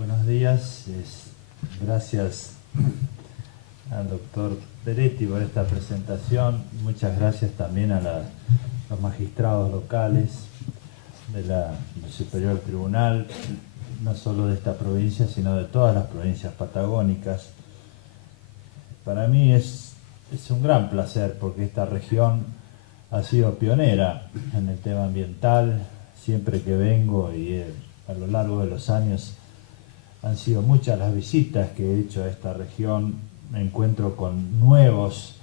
Buenos días, gracias al doctor Peretti por esta presentación. Muchas gracias también a los magistrados locales del Superior Tribunal, no solo de esta provincia, sino de todas las provincias patagónicas. Para mí es un gran placer porque esta región ha sido pionera en el tema ambiental. Siempre que vengo y a lo largo de los años han sido muchas las visitas que he hecho a esta región. Me encuentro con nuevos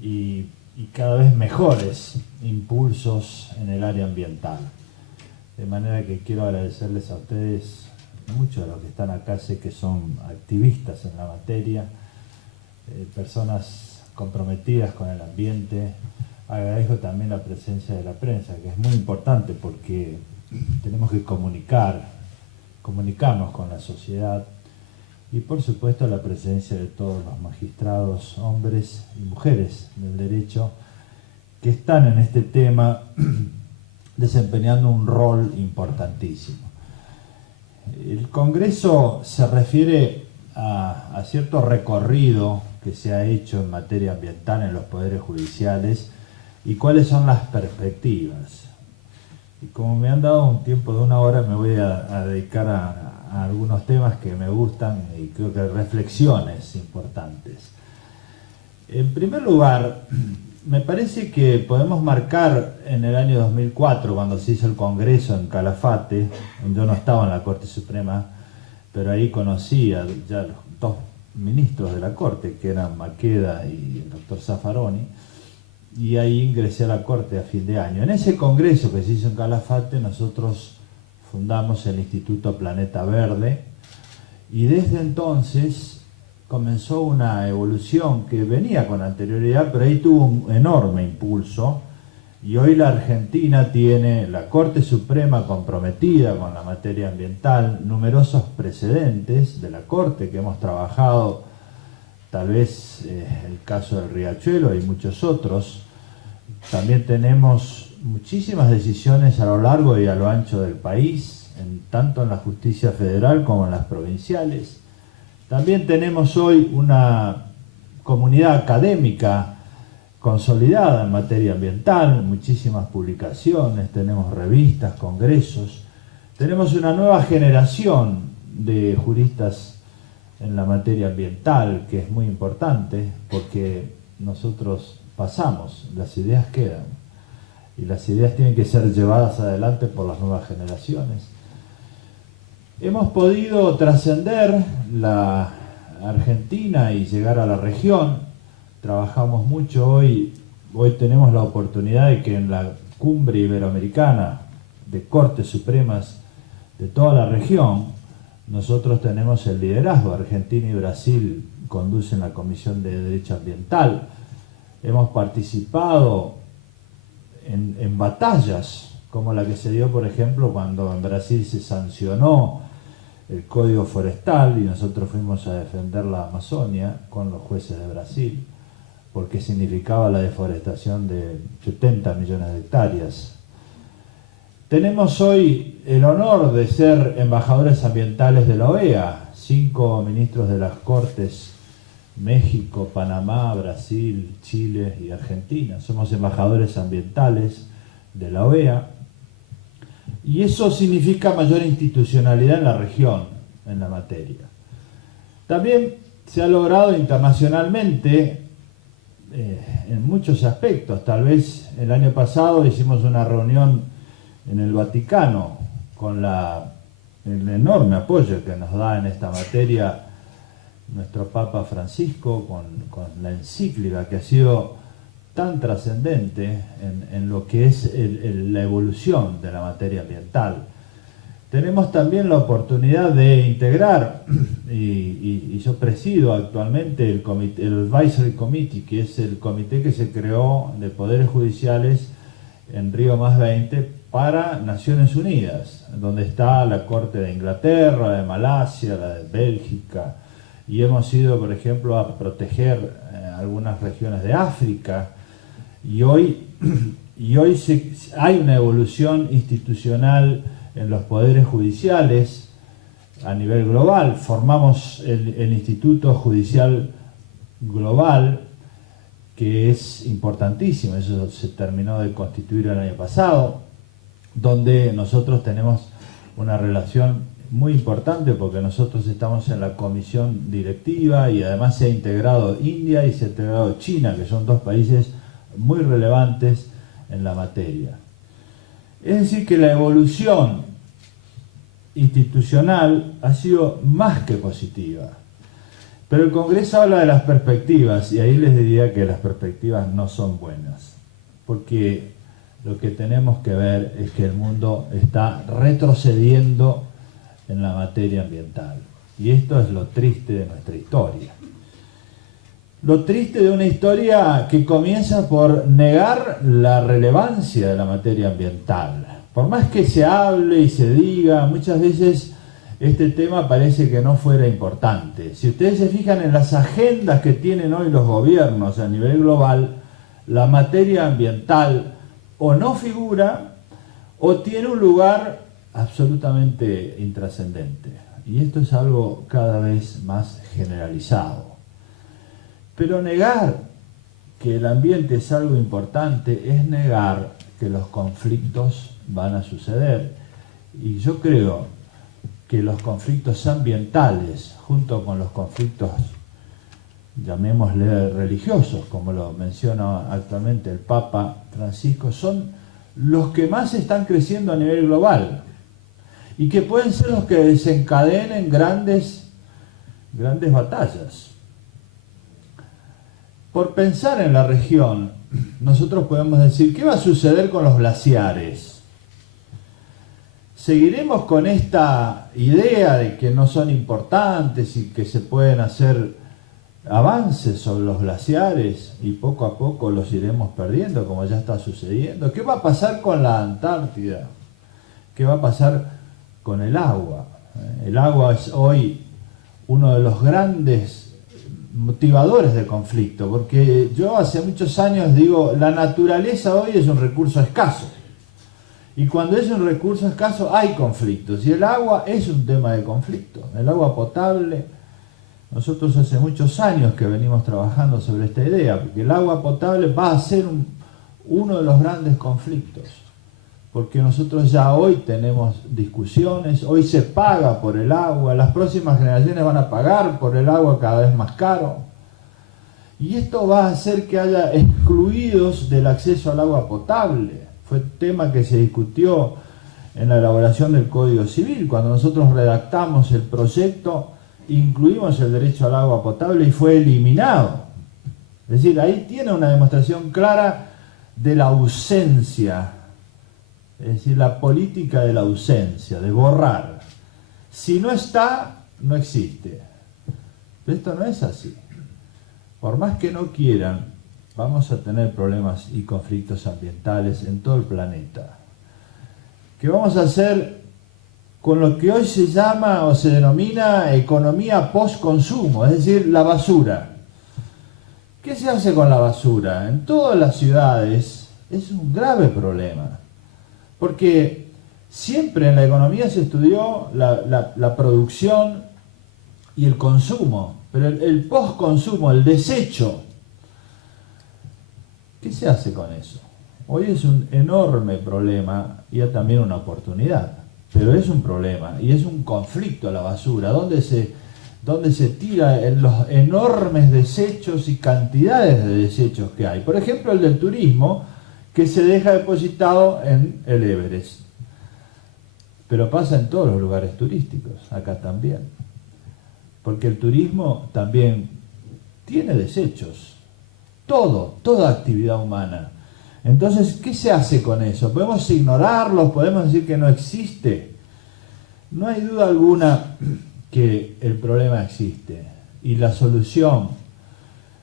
y cada vez mejores impulsos en el área ambiental. De manera que quiero agradecerles a ustedes, muchos de los que están acá sé que son activistas en la materia, personas comprometidas con el ambiente. Agradezco también la presencia de la prensa, que es muy importante porque tenemos que comunicarnos con la sociedad, y por supuesto la presencia de todos los magistrados, hombres y mujeres del derecho, que están en este tema desempeñando un rol importantísimo. El Congreso se refiere a cierto recorrido que se ha hecho en materia ambiental en los poderes judiciales y cuáles son las perspectivas. Y como me han dado un tiempo de una hora, me voy a dedicar a algunos temas que me gustan y creo que reflexiones importantes. En primer lugar, me parece que podemos marcar en el año 2004, cuando se hizo el Congreso en Calafate. Yo no estaba en la Corte Suprema, pero ahí conocí a ya los dos ministros de la Corte, que eran Maqueda y el doctor Zaffaroni, y ahí ingresé a la Corte a fin de año. En ese congreso que se hizo en Calafate, nosotros fundamos el Instituto Planeta Verde, y desde entonces comenzó una evolución que venía con anterioridad, pero ahí tuvo un enorme impulso, y hoy la Argentina tiene la Corte Suprema comprometida con la materia ambiental, numerosos precedentes de la Corte que hemos trabajado, tal vez el caso del Riachuelo y muchos otros. También tenemos muchísimas decisiones a lo largo y a lo ancho del país, tanto en la justicia federal como en las provinciales. También tenemos hoy una comunidad académica consolidada en materia ambiental, muchísimas publicaciones, tenemos revistas, congresos. Tenemos una nueva generación de juristas en la materia ambiental, que es muy importante porque nosotros pasamos, las ideas quedan, y las ideas tienen que ser llevadas adelante por las nuevas generaciones. Hemos podido trascender la Argentina y llegar a la región. Trabajamos mucho hoy tenemos la oportunidad de que en la cumbre iberoamericana de Cortes Supremas de toda la región, nosotros tenemos el liderazgo. Argentina y Brasil conducen la Comisión de Derecho Ambiental. Hemos participado en batallas como la que se dio, por ejemplo, cuando en Brasil se sancionó el Código Forestal y nosotros fuimos a defender la Amazonia con los jueces de Brasil, porque significaba la deforestación de 70 millones de hectáreas. Tenemos hoy el honor de ser embajadores ambientales de la OEA, 5 ministros de las Cortes: México, Panamá, Brasil, Chile y Argentina. Somos embajadores ambientales de la OEA, y eso significa mayor institucionalidad en la región, en la materia. También se ha logrado internacionalmente en muchos aspectos. Tal vez el año pasado hicimos una reunión en el Vaticano con el enorme apoyo que nos da en esta materia nuestro Papa Francisco, con la encíclica que ha sido tan trascendente en lo que es la evolución de la materia ambiental. Tenemos también la oportunidad de integrar, y yo presido actualmente el Advisory Committee, que es el comité que se creó de poderes judiciales en Río +20 para Naciones Unidas, donde está la Corte de Inglaterra, la de Malasia, la de Bélgica, y hemos ido, por ejemplo, a proteger algunas regiones de África, y hoy hay una evolución institucional en los poderes judiciales. a nivel global. Formamos el Instituto Judicial Global, que es importantísimo, eso se terminó de constituir el año pasado, donde nosotros tenemos una relación muy importante porque nosotros estamos en la comisión directiva y además se ha integrado India y se ha integrado China, que son dos países muy relevantes en la materia. Es decir, que la evolución institucional ha sido más que positiva. Pero el Congreso habla de las perspectivas y ahí les diría que las perspectivas no son buenas, porque lo que tenemos que ver es que el mundo está retrocediendo en la materia ambiental. Y esto es lo triste de nuestra historia. Lo triste de una historia que comienza por negar la relevancia de la materia ambiental. Por más que se hable y se diga, muchas veces este tema parece que no fuera importante. Si ustedes se fijan en las agendas que tienen hoy los gobiernos a nivel global, la materia ambiental o no figura o tiene un lugar absolutamente intrascendente. Y esto es algo cada vez más generalizado. Pero negar que el ambiente es algo importante es negar que los conflictos van a suceder. Y yo creo que los conflictos ambientales, junto con los conflictos, llamémosle religiosos, como lo menciona actualmente el Papa Francisco, son los que más están creciendo a nivel global y que pueden ser los que desencadenen grandes batallas. Por pensar en la región, nosotros podemos decir, ¿qué va a suceder con los glaciares? ¿Seguiremos con esta idea de que no son importantes y que se pueden hacer avances sobre los glaciares y poco a poco los iremos perdiendo, como ya está sucediendo? ¿Qué va a pasar con la Antártida? ¿Qué va a pasar con el agua? El agua es hoy uno de los grandes motivadores del conflicto, porque yo hace muchos años digo, la naturaleza hoy es un recurso escaso. Y cuando es un recurso escaso hay conflictos, y el agua es un tema de conflicto. El agua potable, nosotros hace muchos años que venimos trabajando sobre esta idea, porque el agua potable va a ser uno de los grandes conflictos, porque nosotros ya hoy tenemos discusiones, hoy se paga por el agua, las próximas generaciones van a pagar por el agua cada vez más caro, y esto va a hacer que haya excluidos del acceso al agua potable. Fue tema que se discutió en la elaboración del Código Civil. Cuando nosotros redactamos el proyecto, incluimos el derecho al agua potable y fue eliminado. Es decir, ahí tiene una demostración clara de la ausencia, es decir, la política de la ausencia, de borrar. Si no está, no existe. Pero esto no es así. Por más que no quieran, vamos a tener problemas y conflictos ambientales en todo el planeta. ¿Qué vamos a hacer con lo que hoy se llama o se denomina economía post-consumo? Es decir, la basura. ¿Qué se hace con la basura? En todas las ciudades es un grave problema, porque siempre en la economía se estudió la producción y el consumo, pero el post-consumo, el desecho, ¿qué se hace con eso? Hoy es un enorme problema y también una oportunidad, pero es un problema y es un conflicto la basura, donde se tira los enormes desechos y cantidades de desechos que hay. Por ejemplo, el del turismo, que se deja depositado en el Everest. Pero pasa en todos los lugares turísticos, acá también. Porque el turismo también tiene desechos. Toda actividad humana. Entonces, ¿qué se hace con eso? ¿Podemos ignorarlos? ¿Podemos decir que no existe? No hay duda alguna que el problema existe. Y la solución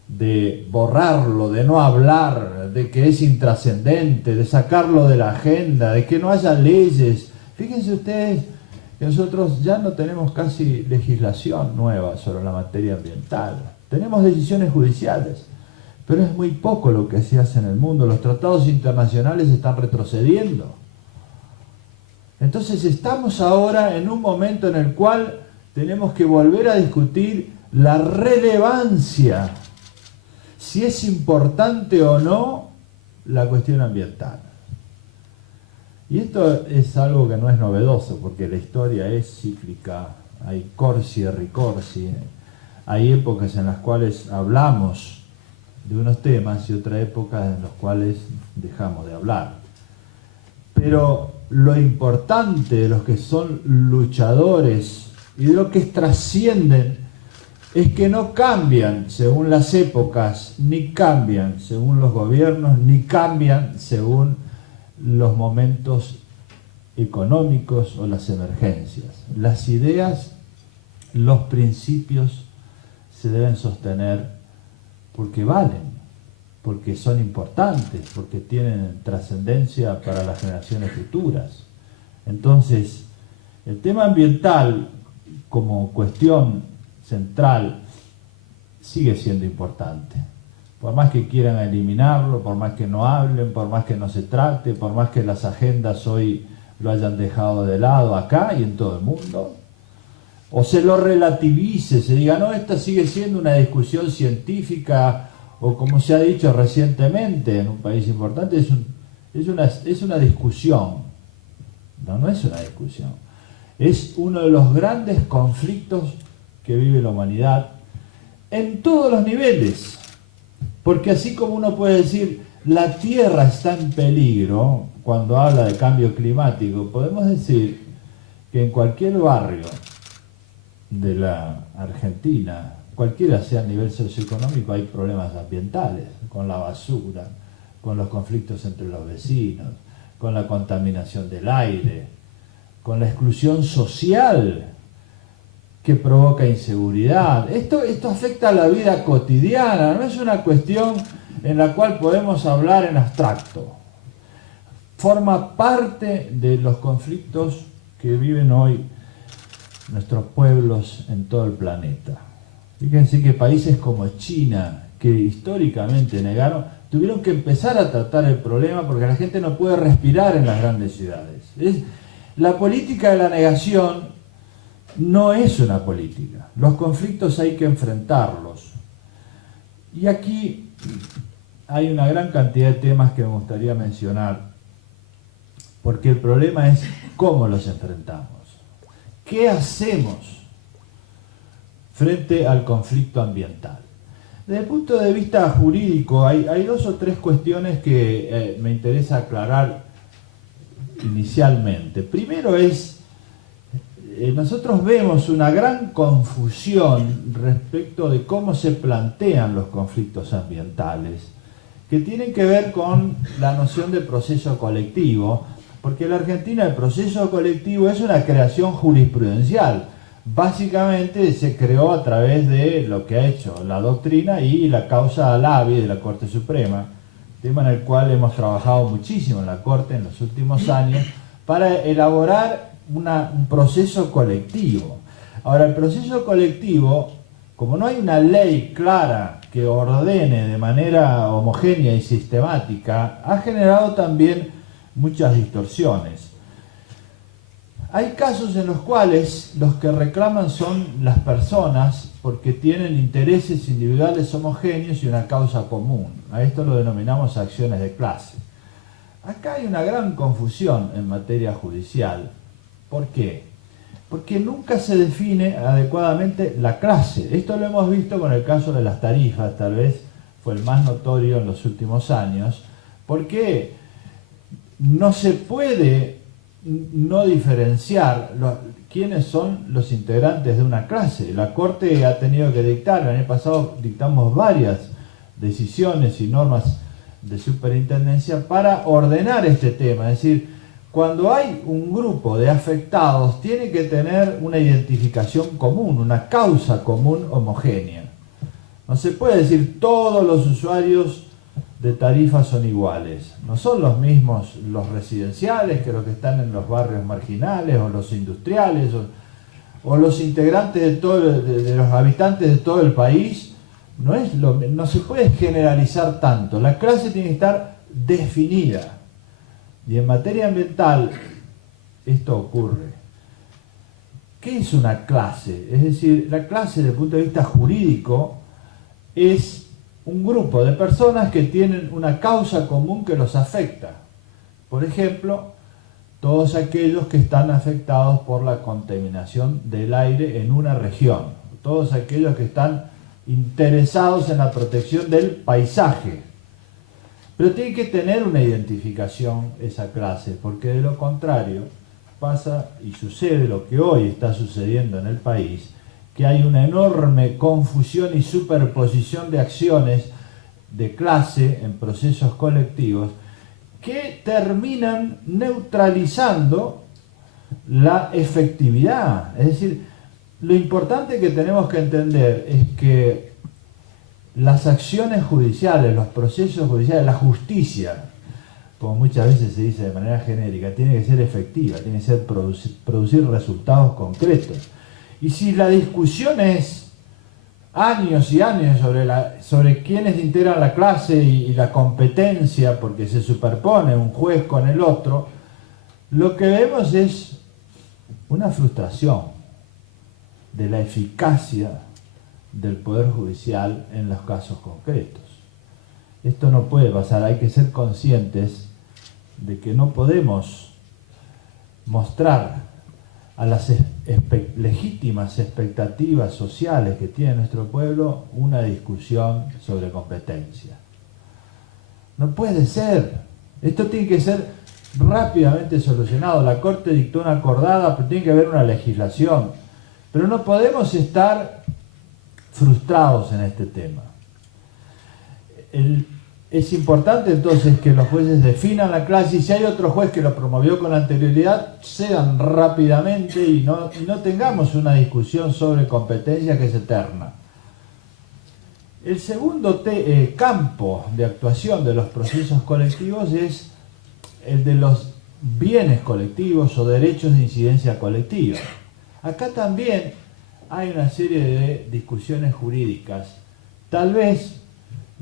de borrarlo, de no hablar, de que es intrascendente, de sacarlo de la agenda, de que no haya leyes. Fíjense ustedes que nosotros ya no tenemos casi legislación nueva sobre la materia ambiental. Tenemos decisiones judiciales. Pero es muy poco lo que se hace en el mundo. Los tratados internacionales están retrocediendo. Entonces estamos ahora en un momento en el cual tenemos que volver a discutir la relevancia, si es importante o no la cuestión ambiental. Y esto es algo que no es novedoso, porque la historia es cíclica, hay corsi y ricorsi, hay épocas en las cuales hablamos de unos temas y otras épocas en las cuales dejamos de hablar. Pero lo importante de los que son luchadores y de los que trascienden es que no cambian según las épocas, ni cambian según los gobiernos, ni cambian según los momentos económicos o las emergencias. Las ideas, los principios se deben sostener porque valen, porque son importantes, porque tienen trascendencia para las generaciones futuras. Entonces, el tema ambiental como cuestión central sigue siendo importante. Por más que quieran eliminarlo, por más que no hablen, por más que no se trate, por más que las agendas hoy lo hayan dejado de lado acá y en todo el mundo, o se lo relativice, se diga, no, esta sigue siendo una discusión científica, o como se ha dicho recientemente en un país importante, es una discusión. No es una discusión. Es uno de los grandes conflictos que vive la humanidad en todos los niveles. Porque así como uno puede decir, la Tierra está en peligro, cuando habla de cambio climático, podemos decir que en cualquier barrio de la Argentina, cualquiera sea a nivel socioeconómico, hay problemas ambientales, con la basura, con los conflictos entre los vecinos, con la contaminación del aire, con la exclusión social que provoca inseguridad. Esto afecta a la vida cotidiana, no es una cuestión en la cual podemos hablar en abstracto. Forma parte de los conflictos que viven hoy nuestros pueblos en todo el planeta. Fíjense que países como China, que históricamente negaron, tuvieron que empezar a tratar el problema porque la gente no puede respirar en las grandes ciudades. La política de la negación no es una política. Los conflictos hay que enfrentarlos. Y aquí hay una gran cantidad de temas que me gustaría mencionar, porque el problema es cómo los enfrentamos. ¿Qué hacemos frente al conflicto ambiental? Desde el punto de vista jurídico, hay dos o tres cuestiones que me interesa aclarar inicialmente. Primero es, nosotros vemos una gran confusión respecto de cómo se plantean los conflictos ambientales, que tienen que ver con la noción de proceso colectivo, porque en la Argentina el proceso colectivo es una creación jurisprudencial. Básicamente se creó a través de lo que ha hecho la doctrina y la causa Alavi de la Corte Suprema, tema en el cual hemos trabajado muchísimo en la Corte en los últimos años para elaborar un proceso colectivo. Ahora, el proceso colectivo, como no hay una ley clara que ordene de manera homogénea y sistemática, ha generado también muchas distorsiones. Hay casos en los cuales los que reclaman son las personas porque tienen intereses individuales homogéneos y una causa común. A esto lo denominamos acciones de clase. Acá hay una gran confusión en materia judicial. ¿Por qué? Porque nunca se define adecuadamente la clase. Esto lo hemos visto con el caso de las tarifas, tal vez fue el más notorio en los últimos años, porque no se puede no diferenciar quiénes son los integrantes de una clase. La Corte ha tenido que dictar, el año pasado dictamos varias decisiones y normas de superintendencia para ordenar este tema, es decir, cuando hay un grupo de afectados tiene que tener una identificación común, una causa común homogénea. No se puede decir todos los usuarios de tarifas son iguales. No son los mismos los residenciales que los que están en los barrios marginales o los industriales o los integrantes de los habitantes de todo el país. No se puede generalizar tanto. La clase tiene que estar definida. Y en materia ambiental esto ocurre. ¿qué es una clase? Es decir, la clase desde el punto de vista jurídico es un grupo de personas que tienen una causa común que los afecta. Por ejemplo, todos aquellos que están afectados por la contaminación del aire en una región, todos aquellos que están interesados en la protección del paisaje. Pero tiene que tener una identificación esa clase, porque de lo contrario pasa y sucede lo que hoy está sucediendo en el país, que hay una enorme confusión y superposición de acciones de clase en procesos colectivos que terminan neutralizando la efectividad. Es decir, lo importante que tenemos que entender es que las acciones judiciales, los procesos judiciales, la justicia, como muchas veces se dice de manera genérica, tiene que ser efectiva, tiene que ser producir resultados concretos. Y si la discusión es años y años sobre quiénes integran la clase y la competencia, porque se superpone un juez con el otro, lo que vemos es una frustración de la eficacia del Poder Judicial en los casos concretos. Esto no puede pasar, hay que ser conscientes de que no podemos mostrar a las legítimas expectativas sociales que tiene nuestro pueblo una discusión sobre competencia. No puede ser. Esto tiene que ser rápidamente solucionado. La Corte dictó una acordada, pero tiene que haber una legislación. Pero no podemos estar frustrados en este tema. Es importante entonces que los jueces definan la clase y si hay otro juez que lo promovió con anterioridad, sean rápidamente y no tengamos una discusión sobre competencia que es eterna. El segundo campo de actuación de los procesos colectivos es el de los bienes colectivos o derechos de incidencia colectiva. Acá también hay una serie de discusiones jurídicas. Tal vez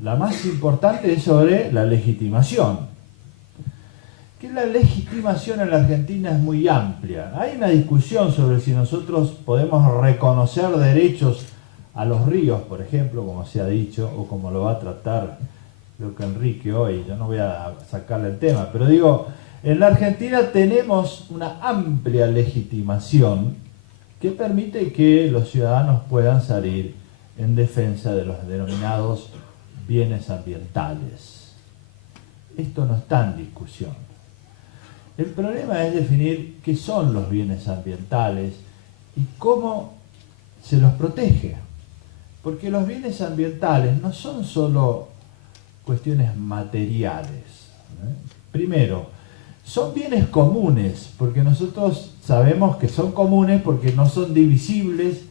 la más importante es sobre la legitimación. Que la legitimación en la Argentina es muy amplia. Hay una discusión sobre si nosotros podemos reconocer derechos a los ríos, por ejemplo, como se ha dicho, o como lo va a tratar, creo que Enrique hoy, yo no voy a sacarle el tema, pero digo, en la Argentina tenemos una amplia legitimación que permite que los ciudadanos puedan salir en defensa de los denominados bienes ambientales. Esto no está en discusión. El problema es definir qué son los bienes ambientales y cómo se los protege. Porque los bienes ambientales no son solo cuestiones materiales. Primero, son bienes comunes, porque nosotros sabemos que son comunes porque no son divisibles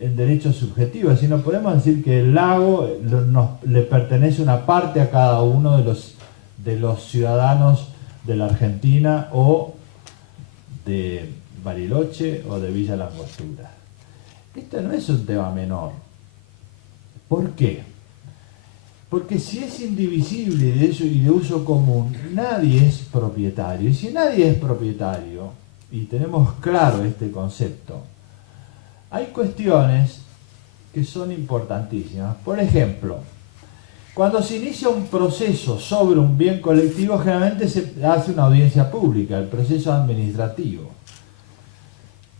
en derechos subjetivos, sino podemos decir que el lago le pertenece una parte a cada uno de los ciudadanos de la Argentina o de Bariloche o de Villa Langostura. Esto no es un tema menor. ¿Por qué? Porque si es indivisible y de uso común, nadie es propietario. Y si nadie es propietario, y tenemos claro este concepto, hay cuestiones que son importantísimas. Por ejemplo, cuando se inicia un proceso sobre un bien colectivo, generalmente se hace una audiencia pública, el proceso administrativo.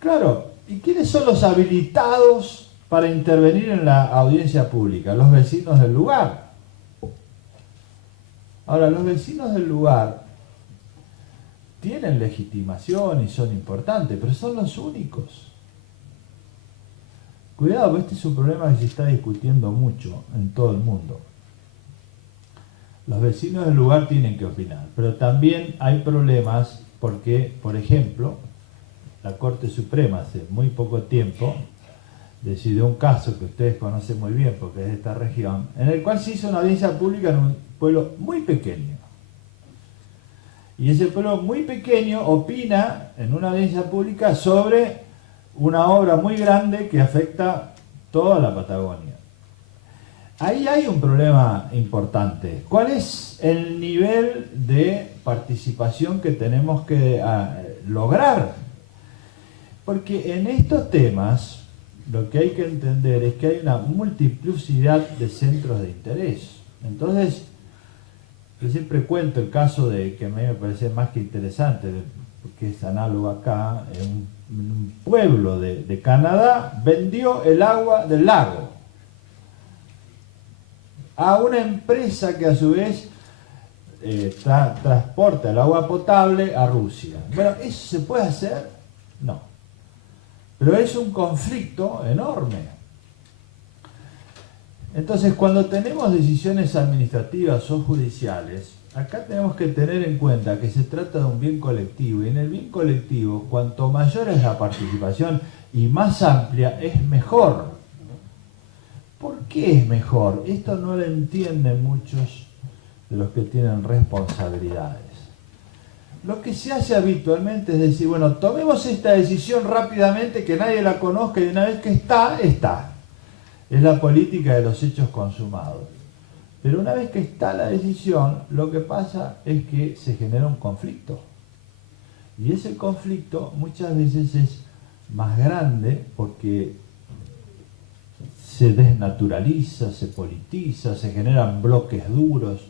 Claro, ¿y quiénes son los habilitados para intervenir en la audiencia pública? Los vecinos del lugar. Ahora, los vecinos del lugar tienen legitimación y son importantes, pero son los únicos. Cuidado, porque este es un problema que se está discutiendo mucho en todo el mundo. Los vecinos del lugar tienen que opinar, pero también hay problemas porque, por ejemplo, la Corte Suprema hace muy poco tiempo decidió un caso que ustedes conocen muy bien porque es de esta región, en el cual se hizo una audiencia pública en un pueblo muy pequeño. Y ese pueblo muy pequeño opina en una audiencia pública sobre una obra muy grande que afecta toda la Patagonia. Ahí hay un problema importante. ¿Cuál es el nivel de participación que tenemos que lograr? Porque en estos temas lo que hay que entender es que hay una multiplicidad de centros de interés. Entonces, yo siempre cuento el caso de que a mí me parece más que interesante, porque es análogo acá, en un pueblo de Canadá vendió el agua del lago a una empresa que a su vez transporta el agua potable a Rusia. Bueno, ¿eso se puede hacer? No. Pero es un conflicto enorme. Entonces, cuando tenemos decisiones administrativas o judiciales, acá tenemos que tener en cuenta que se trata de un bien colectivo, y en el bien colectivo, cuanto mayor es la participación y más amplia, es mejor. ¿Por qué es mejor? Esto no lo entienden muchos de los que tienen responsabilidades. Lo que se hace habitualmente es decir, bueno, tomemos esta decisión rápidamente, que nadie la conozca, y una vez que está, está. Es la política de los hechos consumados. Pero una vez que está la decisión, lo que pasa es que se genera un conflicto. Y ese conflicto muchas veces es más grande porque se desnaturaliza, se politiza, se generan bloques duros.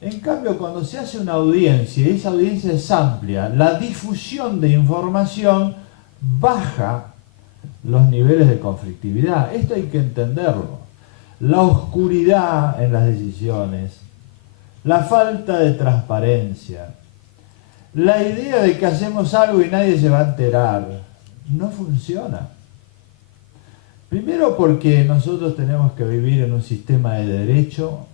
En cambio, cuando se hace una audiencia, y esa audiencia es amplia, la difusión de información baja los niveles de conflictividad. Esto hay que entenderlo. La oscuridad en las decisiones, la falta de transparencia, la idea de que hacemos algo y nadie se va a enterar, no funciona. Primero porque nosotros tenemos que vivir en un sistema de derecho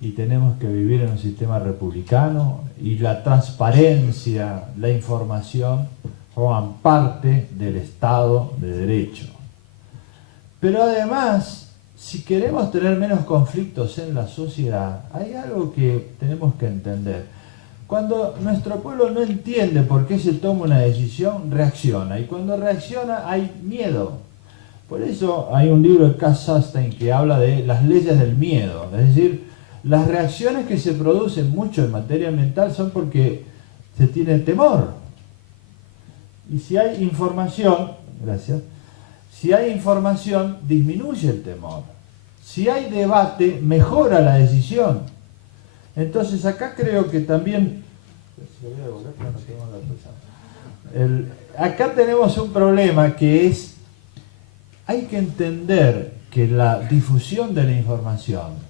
y tenemos que vivir en un sistema republicano, y la transparencia, la información forman parte del Estado de Derecho. Pero además, si queremos tener menos conflictos en la sociedad, hay algo que tenemos que entender. Cuando nuestro pueblo no entiende por qué se toma una decisión, reacciona. Y cuando reacciona hay miedo. Por eso hay un libro de Cass Sunstein que habla de las leyes del miedo. Es decir, las reacciones que se producen mucho en materia ambiental son porque se tiene temor. Y si hay información, gracias, si hay información, disminuye el temor. Si hay debate, mejora la decisión. Entonces acá creo que también, acá tenemos un problema que es, hay que entender que la difusión de la información,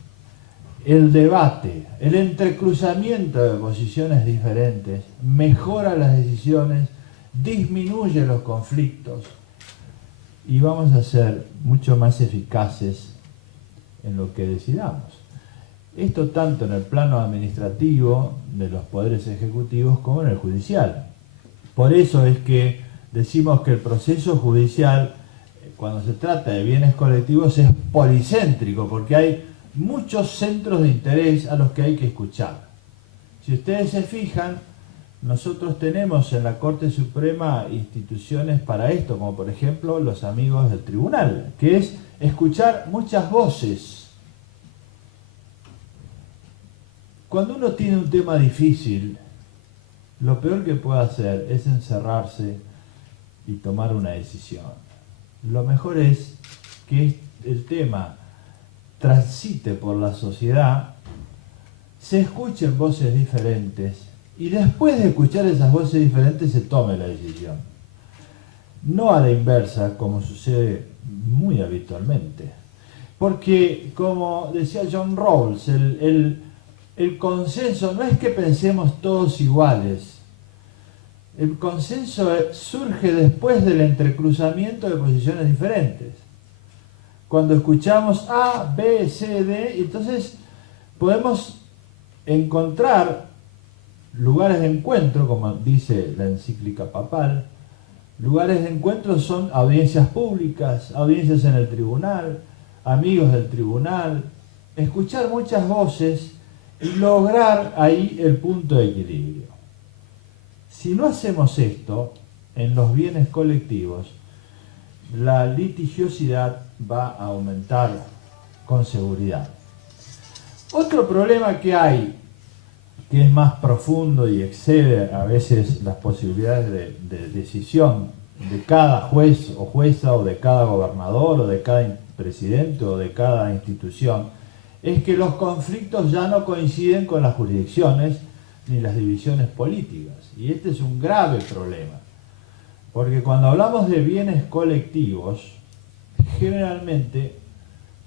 el debate, el entrecruzamiento de posiciones diferentes, mejora las decisiones, disminuye los conflictos y vamos a ser mucho más eficaces en lo que decidamos. Esto tanto en el plano administrativo de los poderes ejecutivos como en el judicial. Por eso es que decimos que el proceso judicial, cuando se trata de bienes colectivos, es policéntrico, porque hay muchos centros de interés a los que hay que escuchar. Si ustedes se fijan, nosotros tenemos en la Corte Suprema instituciones para esto, como por ejemplo los amigos del tribunal, que es escuchar muchas voces. Cuando uno tiene un tema difícil, lo peor que puede hacer es encerrarse y tomar una decisión. Lo mejor es que el tema transite por la sociedad, se escuchen voces diferentes y después de escuchar esas voces diferentes se tome la decisión. No a la inversa, como sucede muy habitualmente. Porque, como decía John Rawls, el consenso no es que pensemos todos iguales. El consenso surge después del entrecruzamiento de posiciones diferentes. Cuando escuchamos A, B, C, D, entonces podemos encontrar lugares de encuentro, como dice la encíclica papal. Lugares de encuentro son audiencias públicas, audiencias en el tribunal, amigos del tribunal, escuchar muchas voces y lograr ahí el punto de equilibrio. Si no hacemos esto en los bienes colectivos, la litigiosidad va a aumentar con seguridad. Otro problema que hay, que es más profundo y excede a veces las posibilidades de decisión de cada juez o jueza o de cada gobernador o de cada presidente o de cada institución es que los conflictos ya no coinciden con las jurisdicciones ni las divisiones políticas. Y este es un grave problema, porque cuando hablamos de bienes colectivos, generalmente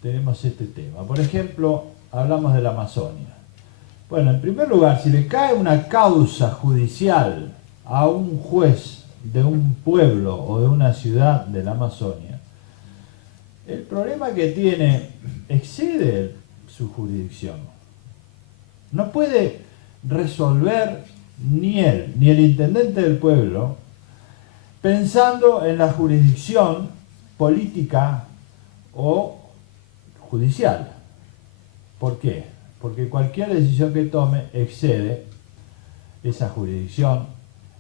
tenemos este tema. Por ejemplo, hablamos de la Amazonia. Bueno, en primer lugar, si le cae una causa judicial a un juez de un pueblo o de una ciudad de la Amazonia, el problema que tiene excede su jurisdicción. No puede resolver ni él, ni el intendente del pueblo, pensando en la jurisdicción política o judicial. ¿Por qué? Porque cualquier decisión que tome excede esa jurisdicción,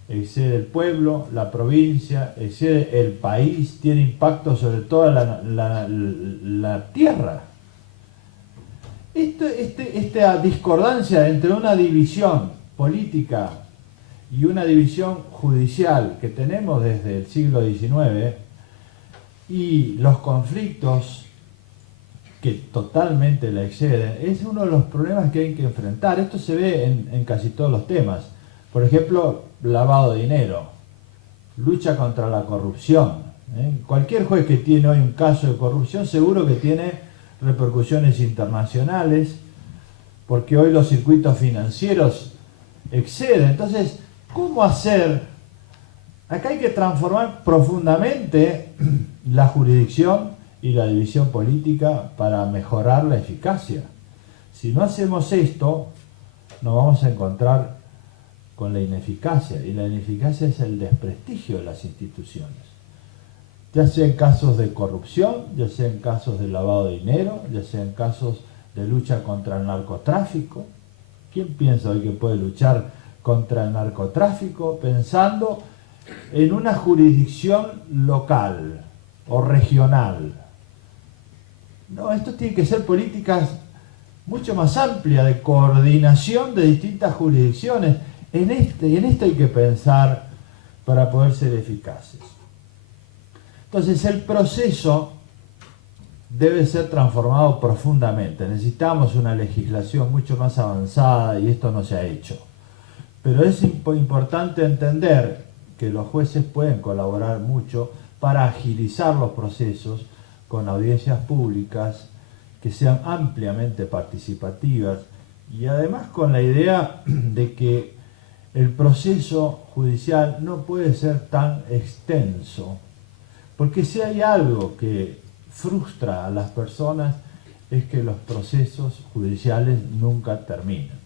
excede el pueblo, la provincia, excede el país, tiene impacto sobre toda la tierra. Esta discordancia entre una división política y una división judicial que tenemos desde el siglo XIX y los conflictos que totalmente la exceden, es uno de los problemas que hay que enfrentar. Esto se ve en casi todos los temas. Por ejemplo, lavado de dinero, lucha contra la corrupción. Cualquier juez que tiene hoy un caso de corrupción seguro que tiene repercusiones internacionales, porque hoy los circuitos financieros exceden. Entonces, ¿cómo hacer? Acá hay que transformar profundamente la jurisdicción y la división política para mejorar la eficacia. Si no hacemos esto, nos vamos a encontrar con la ineficacia, y la ineficacia es el desprestigio de las instituciones, ya sea en casos de corrupción, ya sea en casos de lavado de dinero, ya sea en casos de lucha contra el narcotráfico. ¿Quién piensa hoy que puede luchar contra el narcotráfico pensando en una jurisdicción local o regional? No, esto tiene que ser políticas mucho más amplias de coordinación de distintas jurisdicciones. En esto hay que pensar para poder ser eficaces. Entonces el proceso debe ser transformado profundamente. Necesitamos una legislación mucho más avanzada y esto no se ha hecho. Pero es importante entender que los jueces pueden colaborar mucho para agilizar los procesos con audiencias públicas que sean ampliamente participativas y además con la idea de que el proceso judicial no puede ser tan extenso, porque si hay algo que frustra a las personas es que los procesos judiciales nunca terminan.